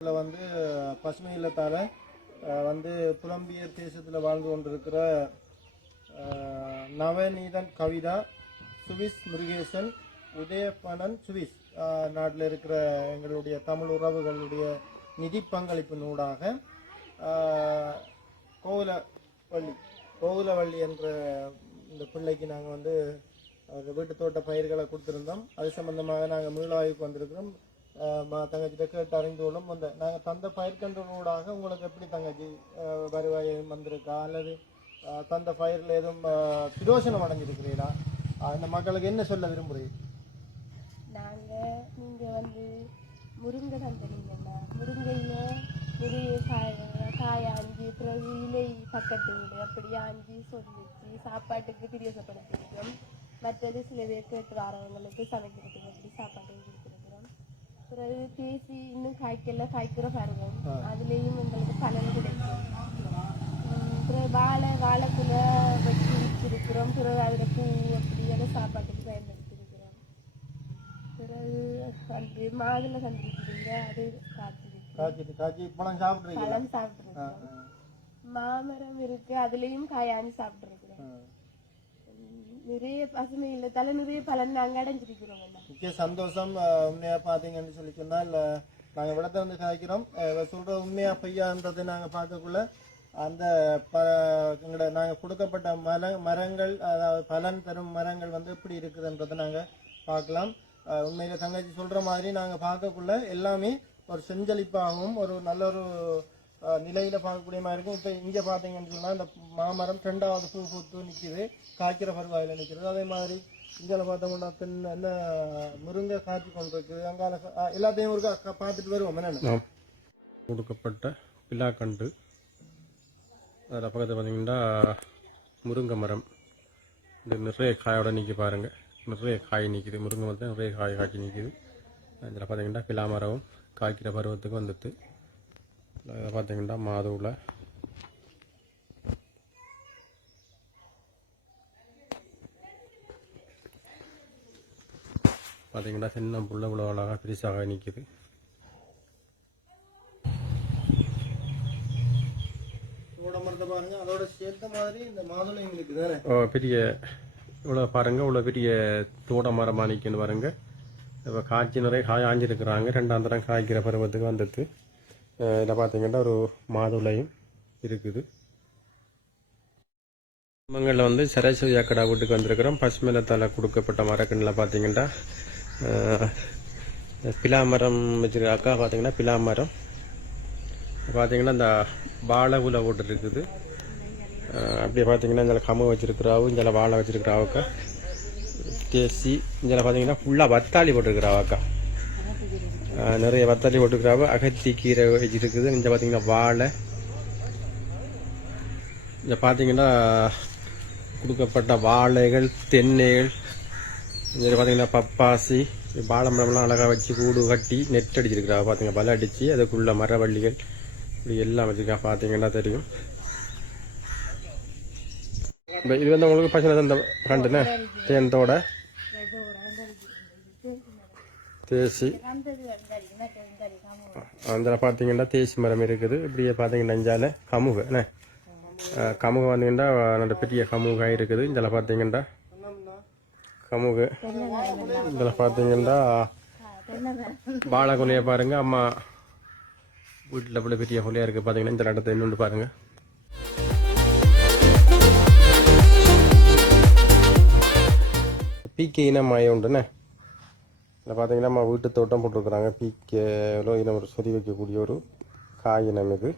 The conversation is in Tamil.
இதில் வந்து பசுமை இல்லத்தால் வந்து புலம்பியர் தேசத்தில் வாழ்ந்து கொண்டிருக்கிற நவநீதன் கவிதா, சுவிஸ் முருகேசன், உதயபனன் சுவிஸ் நாட்டில் இருக்கிற எங்களுடைய தமிழ் உறவுகளுடைய நிதி பங்களிப்பினூடாக கோகுலவள்ளி என்ற இந்த பிள்ளைக்கு நாங்கள் வந்து வீட்டு தோட்ட பயிர்களை கொடுத்துருந்தோம். அது சம்பந்தமாக நாங்கள் மீளாய்வுக்கு வந்திருக்கிறோம். தங்கச்சிட்ட கேட்டு அறிந்து கொள்ளும். நாங்கள் தந்த பயிர்கன்றூடாக உங்களுக்கு எப்படி தங்கச்சி வருவாய் வந்திருக்கா அல்லது தந்த பயிரில் எதுவும் பிரயோசனம் அடைஞ்சிருக்கிறீங்களா? இந்த மக்களுக்கு என்ன சொல்ல விரும்புகிறீங்க? நீங்கள் வந்து முருங்கை தந்துறீங்கண்ணா. முருங்கையில் நிறைய காய் ஆஞ்சி பிறகு இலை பக்கத்து வீடு அப்படி ஆஞ்சி சொல்லி வச்சு சாப்பாட்டுக்கு பிரியசப்படுத்திருக்கிறோம். மற்றது சில பேர் கேட்டு வரவங்களுக்கு சமைக்கிறதுக்கு அப்படி சாப்பாட்டு கொடுத்துருக்குறோம். பிறகு பேசி இன்னும் காய்க்கிற பருவம் அதுலேயும் எங்களுக்கு பலன் கிடைக்கும். பிறகு வாழைக்குள்ள வச்சு வச்சிருக்கிறோம். பிறகு அதில் பூ அப்படி அதை சாப்பாட்டுக்கு பயன்படுத்தியிருக்கிறோம். பிறகு வந்து மாதுளை தந்துருக்குறீங்க, அது பழம் சாப்பிட்டுருக்கோம். மாமரம் இருக்கு, அதுலேயும் காயான்னு சாப்பிட்டுருக்குறோம். நிறைய பசுமை இல்லத்தால நிறைய பலன் நாங்கள் அடைஞ்சிருக்கிறோம். முக்கிய சந்தோஷம். உண்மையா பார்த்தீங்கன்னு சொல்லி சொன்னால் நாங்கள் விடத்தை வந்து காய்க்கிறோம். சொல்ற உண்மையா பையான்றதை நாங்கள் பார்க்கக்குள்ள அந்த நாங்கள் கொடுக்கப்பட்ட மரங்கள் அதாவது பலன் தரும் மரங்கள் வந்து எப்படி இருக்குதுன்றதை நாங்கள் பார்க்கலாம். உண்மையில தங்கச்சி சொல்ற மாதிரி நாங்கள் பார்க்கக்குள்ள எல்லாமே ஒரு செஞ்சளிப்பாகவும் ஒரு நல்ல ஒரு நிலையில பார்க்கக்கூடிய மாதிரி இருக்கும். இப்போ இங்கே பார்த்தீங்கன்னு சொன்னால் இந்த மாமரம் 2வது பூ பூத்து நிற்கிது, காய்க்கிற பருவாயில் நிற்கிறது. அதே மாதிரி இங்கே பார்த்தோம்னா என்ன முருங்கை காய்ச்சி கொண்டு இருக்குது. அங்கால எல்லாத்தையும் ஒரு பார்த்துட்டு வருவோம். என்னென்ன கொடுக்கப்பட்ட பிலாக்கண்டு, அதில் பக்கத்தில் பார்த்தீங்கன்னா முருங்கை மரம் இந்த நிறைய காயோட நிற்கி பாருங்கள். நிறைய காய் நிற்கிது. முருங்கை மரத்தில் நிறைய காய் காய்ச்சி நிற்கிது. அதில் பார்த்தீங்கன்னா பிலா மரமும் காய்க்கிற பருவத்துக்கு வந்துட்டு. இதில் பார்த்தீங்கன்னா மாதுளை, பார்த்தீங்கன்னா சின்ன புள்ள இவ்வளோ அழகாக பெருசாக நிற்கிது. பாருங்க, அதோட சேர்த்த மாதிரி இந்த மாதுளையும் இருக்குது. பெரிய இவ்வளோ பாருங்கள், இவ்வளோ பெரிய தோட மரமாக நிற்கின்னு பாருங்க. இப்போ காய்ச்சி நிறைய காய் ஆஞ்சிருக்கிறாங்க. 2ஆம் தரம் காய்க்கிற பருவத்துக்கு வந்துட்டு. இதில் பார்த்தீங்கன்னா ஒரு மாதுளையும் இருக்குது. மங்களில் வந்து சரஸ்வதி அக்கடா வீட்டுக்கு வந்திருக்கிறோம். பசுமைலத்தால் கொடுக்கப்பட்ட மரக்கண்ணில் பார்த்தீங்கன்னா பிலாமரம் வச்சுருக்க அக்கா பார்த்தீங்கன்னா பிலாமரம் பார்த்தீங்கன்னா இந்த வாழை உலை போட்டு இருக்குது. அப்படியே பார்த்தீங்கன்னா இதில் கம்பு வச்சுருக்கிறாவும் இதில் வாழை வச்சுருக்கிறாவுக்கா தேசி. இதில் பார்த்தீங்கன்னா ஃபுல்லாக வத்தாளி போட்டுருக்குறாவாக்கா. நிறைய வத்தாளி போட்டுருக்குறாவோ. அகத்தி கீரை வச்சுருக்குது. இங்கே பார்த்தீங்கன்னா வாழை. இங்கே பார்த்தீங்கன்னா கொடுக்கப்பட்ட வாழைகள், தென்னைகள். இங்கே பார்த்தீங்கன்னா பப்பாசி, வாழை மரம்லாம் அழகாக வச்சு கூடு கட்டி நெட் அடிச்சிருக்கிறா. பார்த்தீங்கன்னா வலை அடித்து அதுக்குள்ள மரவள்ளிகள் இப்படி எல்லாம் வச்சுருக்கா. பார்த்தீங்கன்னா தெரியும். இது வந்து உங்களுக்கு பசங்க தான் இந்த கண்டுண்ணே தேனத்தோட தேசி. அதில் பார்த்தீங்கன்னா தேசி மரம் இருக்குது. இப்படியே பார்த்தீங்கன்னா இஞ்சால கமுகு என்ன கமுகு பார்த்தீங்கன்னா நல்ல பெரிய கமுகாய் இருக்குது. இதில் பார்த்தீங்கன்னா கமுகு. இதில் பார்த்தீங்கன்னா வாழை கொலையை பாருங்க. அம்மா வீட்டில் இவ்வளோ பெரிய கொலையாக இருக்குது. பார்த்தீங்கன்னா இந்த இடத்த இன்னொன்று பாருங்கள். பீக்கே இனம் மாய உண்டுண்ணே. இதில் பார்த்தீங்கன்னா நம்ம வீட்டு தோட்டம் போட்டிருக்கிறாங்க. பீக்கேல இனம் ஒரு சொதி வைக்கக்கூடிய ஒரு காய் இனம் இது.